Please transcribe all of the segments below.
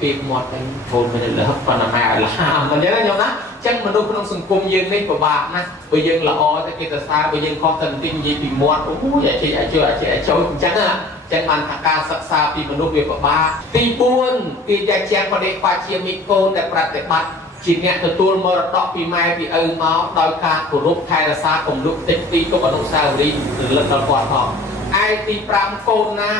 ពីមាត់ហ្នឹងចូលទៅលើប៉ុណ្ណាម៉ែឲ្យឡាមិនចឹងណាញោមណាចឹងមនុស្សក្នុងសង្គមយើងនេះពិបាកណាស់បើយើងល្អតែគេទៅសារបើយើងខុសទៅបន្តិចនិយាយពីមាត់អូយអាជីអាចជួយអញ្ចឹងណាចឹងបានថាការសិក្សាពីមនុស្សវាពិបាកទី4គេចែកជាងបដិបត្តិជាមីកូនដែលប្រតិបត្តិជាអ្នកទទួលមរតកពីម៉ែពីឪមកដោយការគោរពថែរក្សាគំនុកតិចទីទុកអនុស្សាវរីយ៍រលឹកដល់គាត់ផងឯទី5កូនណា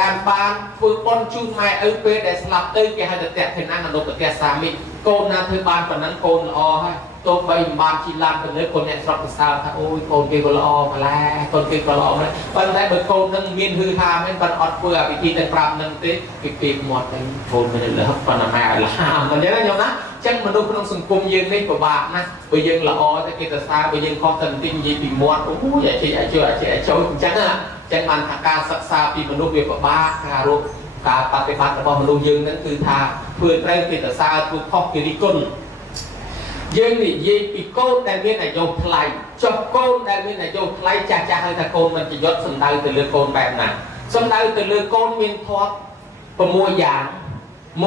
ដែលបានធ្វើបុណ្យជូនម៉ែឪពេលដែលស្លាប់ទៅគេហៅថាតេធិណាអនុបតេសាមិកូនណាធ្វើបានប៉ុណ្ណឹងកូនល្អហើយទោះបីមិនបានជីឡានទៅលើកូនអ្នកស្រុកប្រសើរថាអូយកូនគេក៏ល្អម្ល៉េះកូនគេក៏ល្អម្ល៉េះប៉ុន្តែបើកូននឹងមានហឺហាមែនប៉ុន្តែអត់ធ្វើអាវិធីទាំង5នឹងទេពីមាត់ហ្នឹងចូលទៅលើប៉ុណ្ណាម៉ែឲ្យឡាមិនចឹងណាញោមណាចឹងមនុស្សក្នុងសង្គមយើងនេះពិបាកណាស់បើយើងល្អតែគេទៅសារបើយើងខុសទៅបន្តិចនិយាយពីមាត់អូយអាជីអាចជួយអញ្ចឹងណាចឹងបានថាការសិក្សាពីមនុស្សវាពិបាកការរកការបប្រតិបត្តិរបស់មនុស្សយើងហ្នឹងគឺថាធ្វើត្រូវគេទៅសារធ្វើខុសគេរិះគន់យើងនិយាយពីកូនដែលមានអាយុថ្លៃចុះកូនដែលមានអាយុថ្លៃចាស់ហៅថាកូនមិនប្រយុទ្ធសំដៅទៅលើកូនបែបណាសំដៅទៅលើកូនមានធម៌6យ៉ាង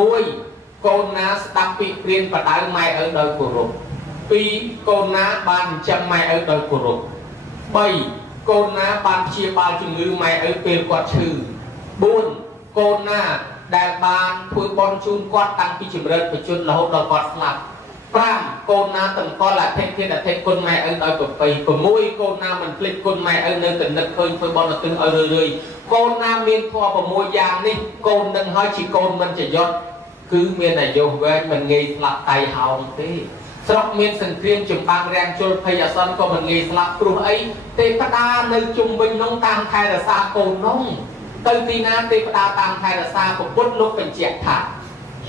1កូនណាស្ដាប់ពីព្រានបដៅម៉ែឪដោយគោរព2កូនណាបានចិញ្ចឹមម៉ែឪដោយគោរព3កូនណាបានព្យាបាលជំងឺម៉ែឪពេលគាត់ឈឺ4កូនណាដែលបានធ្វើបុណ្យជូនគាត់តាំងពីជំរឿនបជនរហូតដល់គាត់ស្លាប់5កូនណាតម្កល់អធិធានអធិគុណម៉ែឪដោយប្រពៃ6កូនណាមិនភ្លេចគុណម៉ែឪនៅតែនឹកឃើញធ្វើបុណ្យឧទ្ទិសឲ្យរឿយកូនណាមានធម៌6យ៉ាងនេះកូននឹងហើយជាកូនមិនចយត់គឺមានអាយុវែងមិនងាយស្លាប់តៃហោងទេស្រុកមានសង្គ្រាមចម្បាំងរាំងជលភ័យអាសន្នក៏មិនងាយស្លាប់ព្រោះអីទេវតានៅជុំវិញនោះតាមថែរក្សាកូននោះទៅទីណាទេវតាតាមថែរក្សាពុទ្ធលោកបញ្ជាក់ថា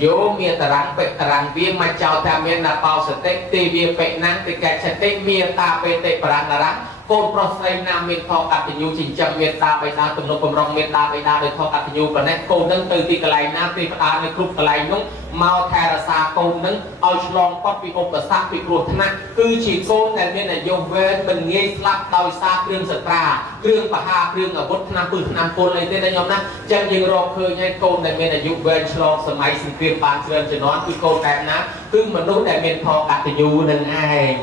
យោមានតារាងបេតារាងវាមកចោលថាមានណាបោសតិទេវាបេណាំងទេកែឆតិមានតាបេតិបរាណរាំងកូនប្រុសស្រីណាមានខកកតញ្ញូចិញ្ចឹមមានតាបេតាទំនុកបំរុងមានតាបេតាដោយខកកតញ្ញូប៉ុណ្ណេះកូននឹងទៅទីកន្លែងណាទេវតានៅគ្រប់កន្លែងនោះមកថែរក្សាកូននឹងឲ្យឆ្លងផុតពីឧបសគ្គពីគ្រោះថ្នាក់គឺជាកូនដែលមានអាយុវែងមិនងាយស្លាប់ដោយសារគ្រឿងសត្រាគ្រឿងបហាគ្រឿងអាវុធថ្នាំពឹសថ្នាំពុលអីទេណាញោមណាចឹងយើងរកឃើញហើយកូនដែលមានអាយុវែងឆ្លងសម័យសង្គ្រាមបានច្រើនជំនាន់គឺកូនបែបណាគឺមនុស្សដែលមានផលកតញ្ញូនឹងឯង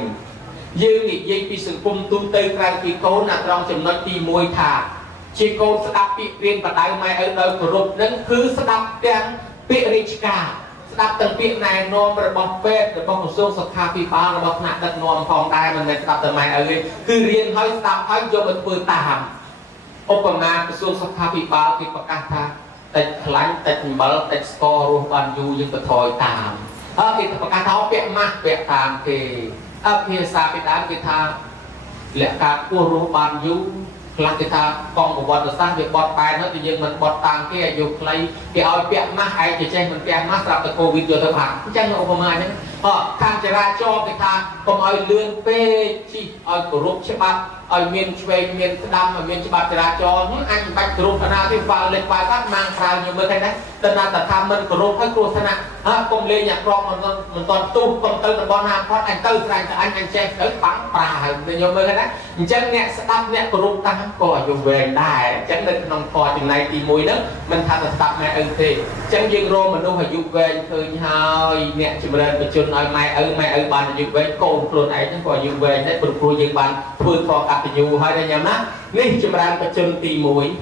យើងនិយាយពីសង្គមទូទៅក្រៅពីកូនអាត្រង់ចំណុចទី1ថាជាកូនស្ដាប់ពាក្យព្រានបដៅម៉ែឪដោយគោរពនឹងគឺស្ដាប់ទាំងពាក្យរាជការស្ដាប់ទាំងពាក្យណែនាំរបស់ពេទ្យរបស់ក្រសួងសុខាភិបាលរបស់ថ្នាក់ដឹកនាំផងដែរមិនមែនស្ដាប់តែម៉ែឪទេគឺរៀនហើយស្ដាប់ហើយយកមកធ្វើតាមឧបមាក្រសួងសុខាភិបាលគេប្រកាសថាតិចខ្លាញ់តិចអំបិលតិចស្កររស់បានយូរយើងទៅថយតាមហើយគេប្រកាសថាពាក្យម៉ាស់ពាក្យតាមគេភាសាពីដើមគេថាលក្ខណៈពោះរស់បានយូរខ្លះគេថាកងប្រវត្តិសាស្ត្រវាបត់បែនហើយយើងមិនបត់តាមគេអាយុខ្លីគេឲ្យពាក់ម៉ាស់ឯងចេះមិនពាក់ម៉ាស់ស្រាប់តែកូវីដយកទៅបាត់អញ្ចឹងឧបមាអញ្ចឹងខាងចរាចរណ៍គេថាកុំឲ្យលឿនពេកជិះឲ្យគោរពច្បាប់ឲ្យមានឆ្វេងមានស្ដាំឲ្យមានច្បាប់ចរាចរណ៍អញមិនបាច់គោរពកណាទេបើលេខបាយបាត់ម៉ាំងក្រៅយើងមើលឃើញដែរតែណាតែថាមិនគោរពឲ្យគ្រោះថ្នាក់កុំលេងអាក្រក់មិនតន់ទុះកុំទៅតំបន់ហាផតអញទៅស្រាញ់តែអញចេះទៅបាំងប្រាហើយយើងមើលឃើញដែរអញ្ចឹងអ្នកស្ដាប់អ្នកគោរពតាមក៏អាយុវែងដែរអញ្ចឹងនៅក្នុងធម៌ចំណែកទី1ហ្នឹងមិនថាតែស្ដាប់ម៉ែឪទេអញ្ចឹងយើងរកមនុស្សអាយុវែងឃើញហើយអ្នកចម្រើនបជនឲ្យម៉ែឪបានអាយុវែងកូនខ្លួនឯងហ្នឹងក៏អាយុវែងដែរព្រោះយើងបានធ្វើធម៌កតញ្ញូហើយដែរញ៉ាំណានេះចម្រើនបជនទី1